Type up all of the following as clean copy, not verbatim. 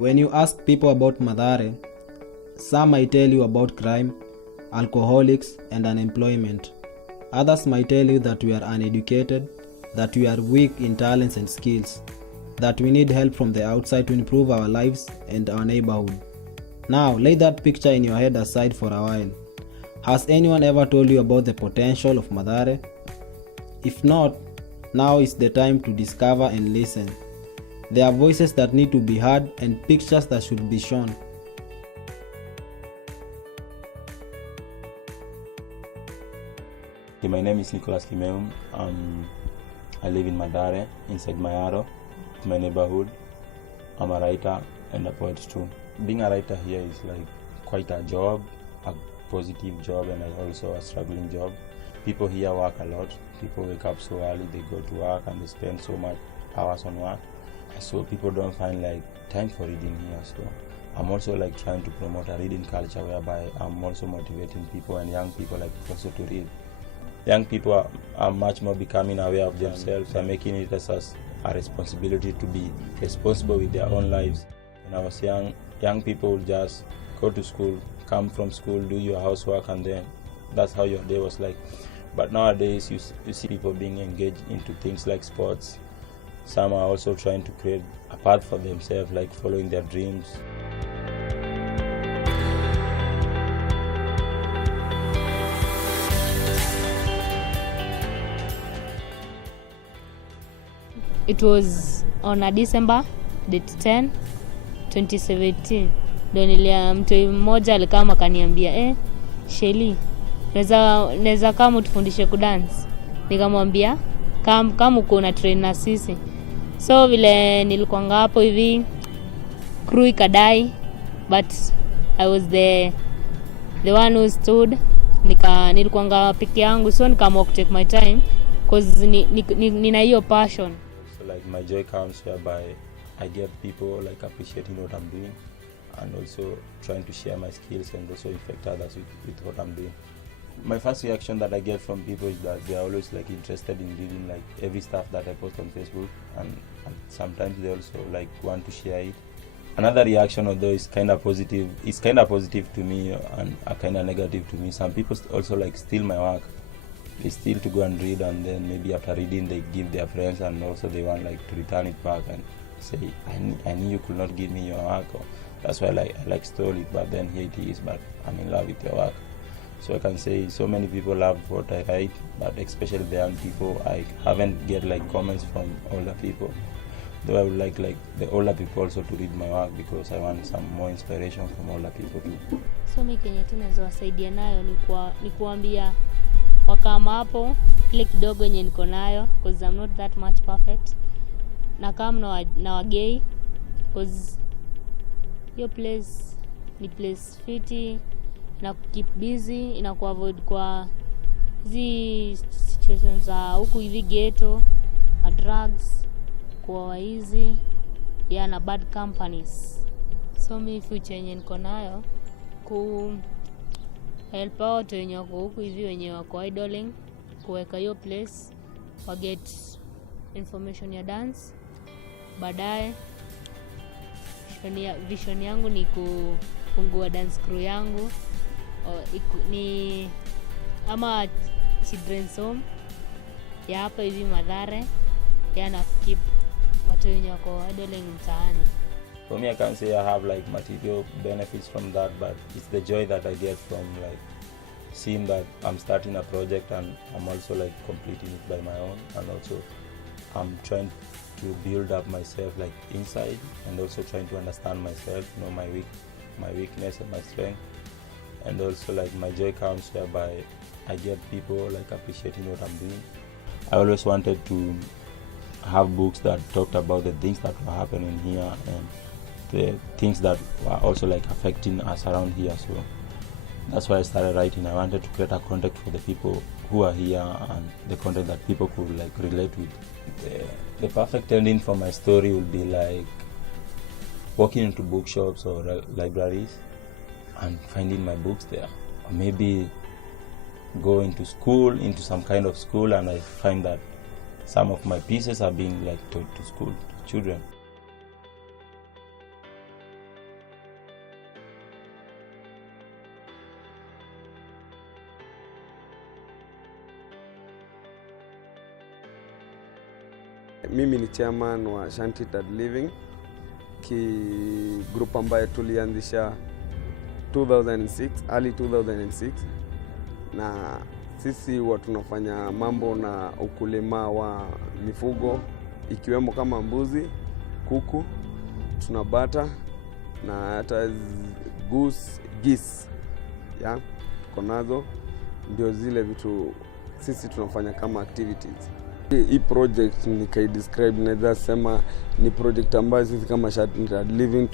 When you ask people about Mathare, some might tell you about crime, alcoholics, and unemployment. Others might tell you that we are uneducated, that we are weak in talents and skills, that we need help from the outside to improve our lives and our neighborhood. Now, lay that picture in your head aside for a while. Has anyone ever told you about the potential of Mathare? If not, now is the time to discover and listen. There are voices that need to be heard and pictures that should be shown. My name is Nicholas Kimeum. I live in Mathare, inside Mathare, my neighborhood. I'm a writer and a poet too. Being a writer here is like quite a job, a positive job, and also a struggling job. People here work a lot. People wake up so early, they go to work and they spend so much hours on work. So people don't find like time for reading here. So I'm also like trying to promote a reading culture whereby I'm also motivating people and young people like also to read. Young people are much more becoming aware of themselves and making it as a responsibility to be responsible with their own lives. When I was young people would just go to school, come from school, do your housework, and then that's how your day was like. But nowadays you see people being engaged into things like sports. Some are also trying to create a path for themselves, like following their dreams. It was on a December date 10, 2017. Ndio nilia mtu mmoja alikama akaniambia Shelly, naweza kama utufundishe kudance. Nikamwambia kama uko na train na sisi. So vile nilikuwa hapo hivi crew ikadai, but I was the one who stood. Nilikuwa peke yangu, so nikaamua to take my time because nina hiyo passion. So like my joy comes whereby I get people like appreciating what I'm doing and also trying to share my skills and also infect others with what I'm doing. My first reaction that I get from people is that they are always like interested in reading like every stuff that I post on Facebook, and sometimes they also like want to share it. Another reaction although is kind of positive, it's kind of positive to me and a kind of negative to me. Some people also like steal my work. They steal to go and read, and then maybe after reading they give their friends, and also they want like to return it back and say I knew you could not give me your work, or that's why I stole it, but then here it is, but I'm in love with your work. So I can say so many people love what I write, but especially the young people. I haven't get like comments from older people, though I would like the older people also to read my work because I want some more inspiration from older people too. So mimi kenye tunaweza wasaidia nayo ni kuambia wakama hapo ile kidogo yenye niko nayo, because I'm not that much perfect, na kama na wagei because your place ni place fiti na keep busy, ina avoid kwa hizi situations za huku hivi ghetto, drugs, kwa waizi na bad companies. So mimi future yenye niko nayo ku help out wenye wako huku hivi wenye wako idling, kuweka hiyo place wa get information ya dance. Baadaye vision yangu ni kufungua dance crew yangu ni ama children's home ya hapa hivi Mathare, na keep watu wenye wako idling mtaani. For me, I can't say I have like material benefits from that, but it's the joy that I get from like seeing that I'm starting a project and I'm also like completing it by my own, and also I'm trying to build up myself like inside, and also trying to understand myself, know my weakness and my strength. And also like my joy comes whereby I get people like appreciating what I'm doing. I always wanted to have books that talked about the things that were happening here and the things that were also like affecting us around here. So that's why I started writing. I wanted to create a content for the people who are here and the content that people could like relate with. The perfect ending for my story would be like walking into bookshops or libraries and finding my books there, or maybe go into school, into some kind of school, and I find that some of my pieces are being like taught to school, to children. Mimi ni chairman wa Stereotyped Living, group ambayo tulianzisha 2006, early 2006, na sisi huwa tunafanya mambo na ukulima wa mifugo ikiwemo kama mbuzi, kuku, tuna bata na hata geese. Tuko nazo, ndio zile vitu sisi tunafanya kama activities. Hii project nikaidescribe, naweza sema ni project ambayo sisi kama Stereotyped Living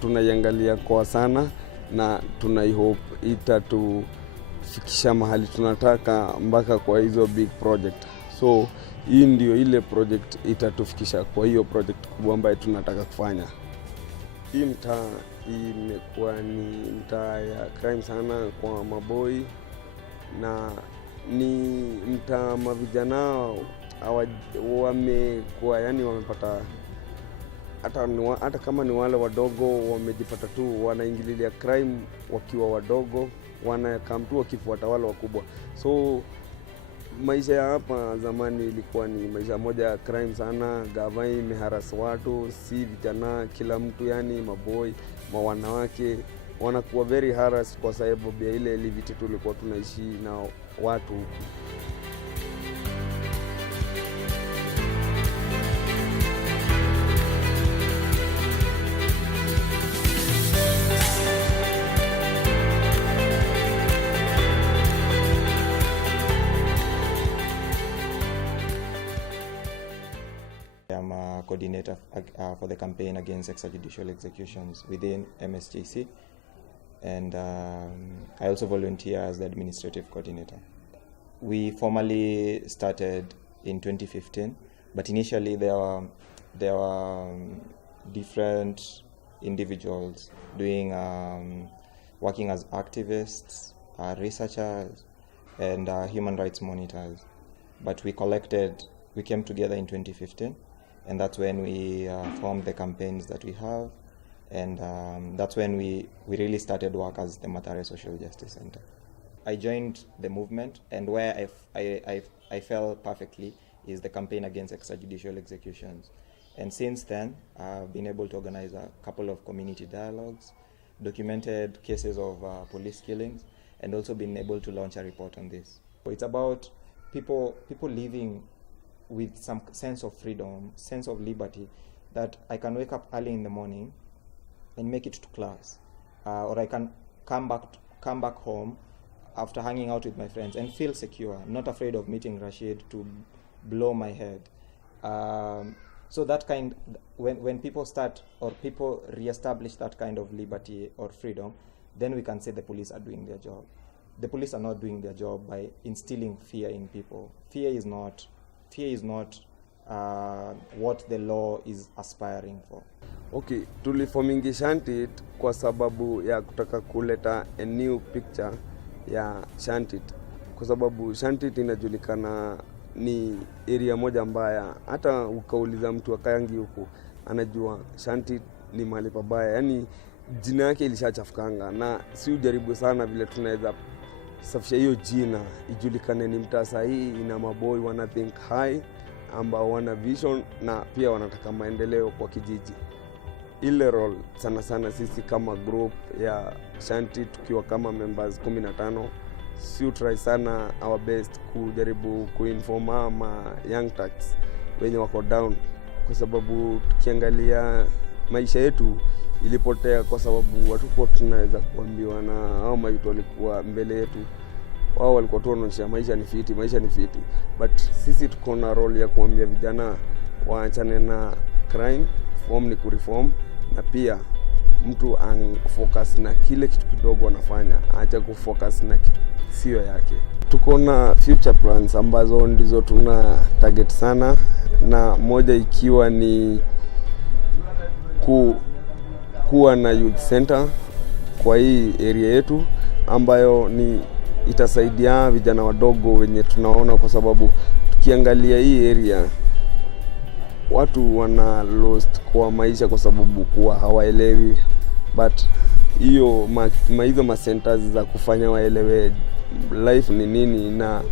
tunaiangalia kwa sana, na tunaihope itatufikisha mahali tunataka mpaka kwa hizo big project. So hii ndio ile project itatufikisha kwa hiyo project kubwa ambayo tunataka kufanya. Hii mtaa imekuwa ni mtaa ya crime sana kwa maboi, na ni mtaa mavijana wamekuwa wamepata, hata kama ni wale wadogo wamejipata tu wanaingililia crime wakiwa wadogo, wanakam tu wakifuata wale wakubwa. So maisha ya hapa zamani ilikuwa ni maisha moja ya crime sana. Gavana imeharas watu, si vijana, kila mtu, maboi, wanawake wanakuwa very harassed kwa sababu ya ile liviti tulikuwa tunaishi na watu huku. I'm a coordinator for the campaign against extrajudicial executions within MSJC, and I also volunteer as the administrative coordinator. We formally started in 2015, but initially there were different individuals doing working as activists, researchers, and human rights monitors. But we came together in 2015, and that's when we formed the campaigns that we have, and that's when we really started work as the Mathare Social Justice Center. I joined the movement, and where I fell perfectly is the campaign against extrajudicial executions. And since then, I've been able to organize a couple of community dialogues, documented cases of police killings, and also been able to launch a report on this. So it's about people living with some sense of freedom, sense of liberty, that I can wake up early in the morning and make it to class, or I can come back home after hanging out with my friends and feel secure, not afraid of meeting Rashid to blow my head. So that when people start, or people reestablish that kind of liberty or freedom, then we can say the police are doing their job. The police are not doing their job by instilling fear in people. Fear is not what the law is aspiring for. Okay, tuliformingi Stereotyped kwa sababu ya kutaka kuleta a new picture ya Stereotyped, kwa sababu Stereotyped inajulikana ni area moja mbaya. Hata ukauliza mtu akayangi huku anajua Stereotyped ni mahali pabaya, jina yake ilishachafukanga, na si ujaribu sana vile tunaweza safisha hiyo jina ijulikane ni mtaa sahihi, ina maboi wana think high, ambao wana vision na pia wanataka maendeleo kwa kijiji. Ile role sana sisi kama group ya Stereotyped tukiwa kama members 15, si try sana our best kujaribu kuinform young turks wenye wako down, kwa sababu tukiangalia maisha yetu ilipotea kwa sababu watu kwa tunaweza kuambiwa na hao mayitu walikuwa mbele yetu, wao walikuwa tu wanaonyesha maisha ni fiti, but sisi tuko na role ya kuambia vijana waachane na crime, form ni kureform, na pia mtu focus na kile kitu kidogo anafanya, aacha kufocus na kitu sio yake. Tuko na future plans ambazo ndizo tuna target sana, na moja ikiwa ni kuwa na youth center kwa hii area yetu, ambayo itasaidia vijana wadogo wenye tunaona, kwa sababu tukiangalia hii area watu wana lost kwa maisha kwa sababu kuwa hawaelewi, but hiyo hizo centers za kufanya waelewe life ni nini na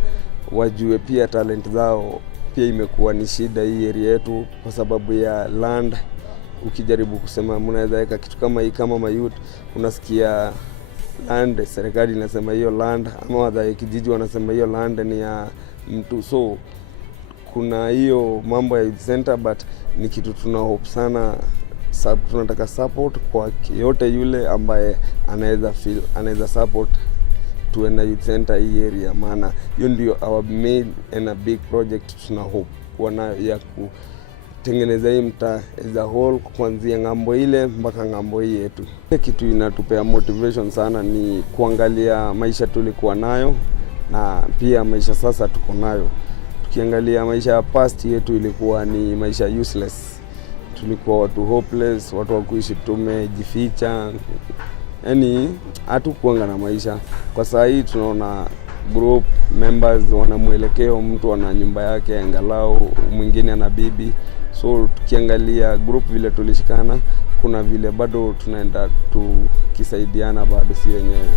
wajue pia talent zao pia imekuwa ni shida hii area yetu kwa sababu ya land. Ukijaribu kusema mnaweza weka kitu kama hii kama mayouth, unasikia land, serikali inasema hiyo land, ama wadai kijiji wanasema hiyo land ni ya mtu. So kuna hiyo mambo ya youth center, but ni kitu tuna hope sana, tunataka support kwa yote yule ambaye anaweza support tuwe na youth center hii area, maana hiyo ndio our main and a big project tuna hope kuwa nayo ya kutengeneza hii mtaa as a whole, kuanzia ngambo ile mpaka ngambo hii yetu. Kitu inatupea motivation sana ni kuangalia maisha tulikuwa nayo na pia maisha sasa tuko nayo. Tukiangalia maisha ya past yetu ilikuwa ni maisha useless, tulikuwa watu hopeless, watu wa kuishi tumejificha, yani hatukuanga na maisha. Kwa saa hii tunaona group members wana mwelekeo, mtu ana nyumba yake angalau, mwingine ana bibi. So tukiangalia group vile tulishikana, kuna vile bado tunaenda tukisaidiana bado si wenyewe.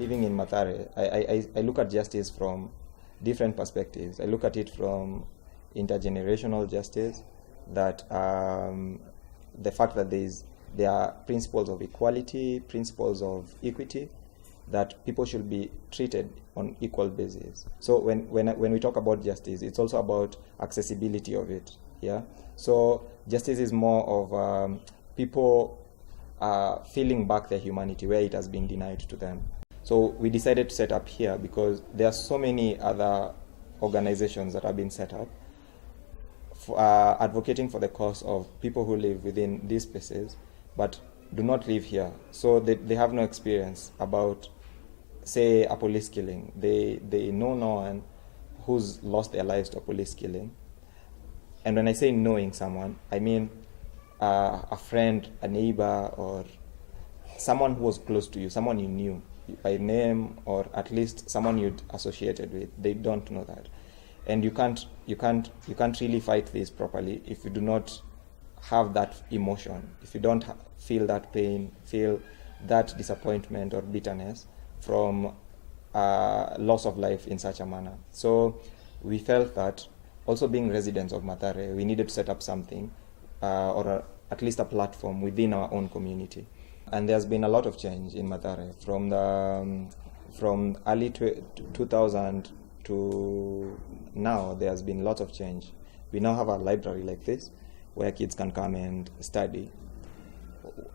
Living in Mathare, I look at justice from different perspectives. I look at it from intergenerational justice, that the fact that there are principles of equality, principles of equity, that people should be treated on equal basis. So when we talk about justice, it's also about accessibility of it. Yeah. So justice is more of people feeling back their humanity where it has been denied to them. So we decided to set up here because there are so many other organizations that have been set up advocating for the cause of people who live within these spaces but do not live here. So they have no experience about, say, a police killing. They know no one who's lost their lives to a police killing. And when I say knowing someone, I mean a friend, a neighbor, or someone who was close to you, someone you knew by name, or at least someone you'd associated with. They don't know that, and you can't really fight this properly if you do not have that emotion, if you don't feel that pain, feel that disappointment or bitterness from loss of life in such a manner. So we felt that also being residents of Mathare, we needed to set up something at least a platform within our own community. And there's been a lot of change in Mathare from early 2000 to now. There's been lots of change. We now have a library like this where kids can come and study.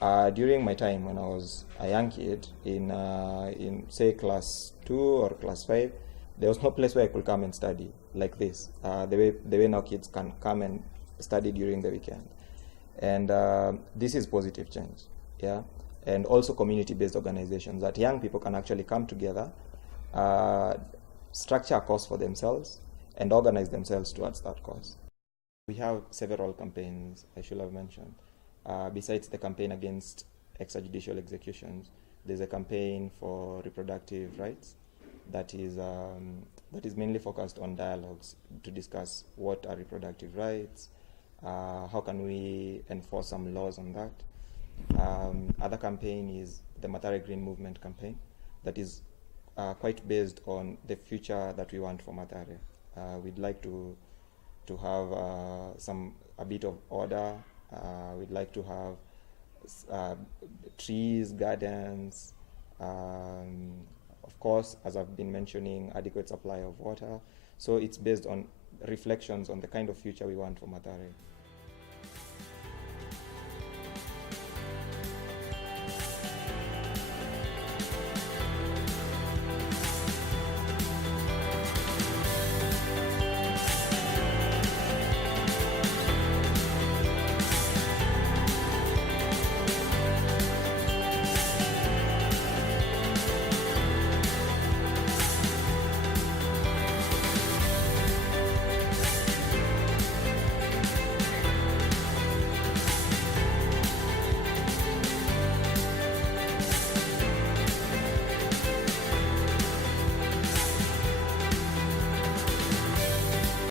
During my time when I was a young kid in say class 2 or class 5, there was no place where I could come and study like this. The way now kids can come and study during the weekend. And this is positive change. Yeah. And also community-based organizations that young people can actually come together, structure a cause for themselves, and organize themselves towards that cause. We have several campaigns, I should have mentioned. Besides the campaign against extrajudicial executions, there's a campaign for reproductive rights that is mainly focused on dialogues to discuss what are reproductive rights, how can we enforce some laws on that. Other campaign is the Mathare Green Movement campaign that is quite based on the future that we want for Mathare. We'd like to have a bit of order. We'd like to have trees, gardens, of course, as I've been mentioning, adequate supply of water. So it's based on reflections on the kind of future we want for Mathare.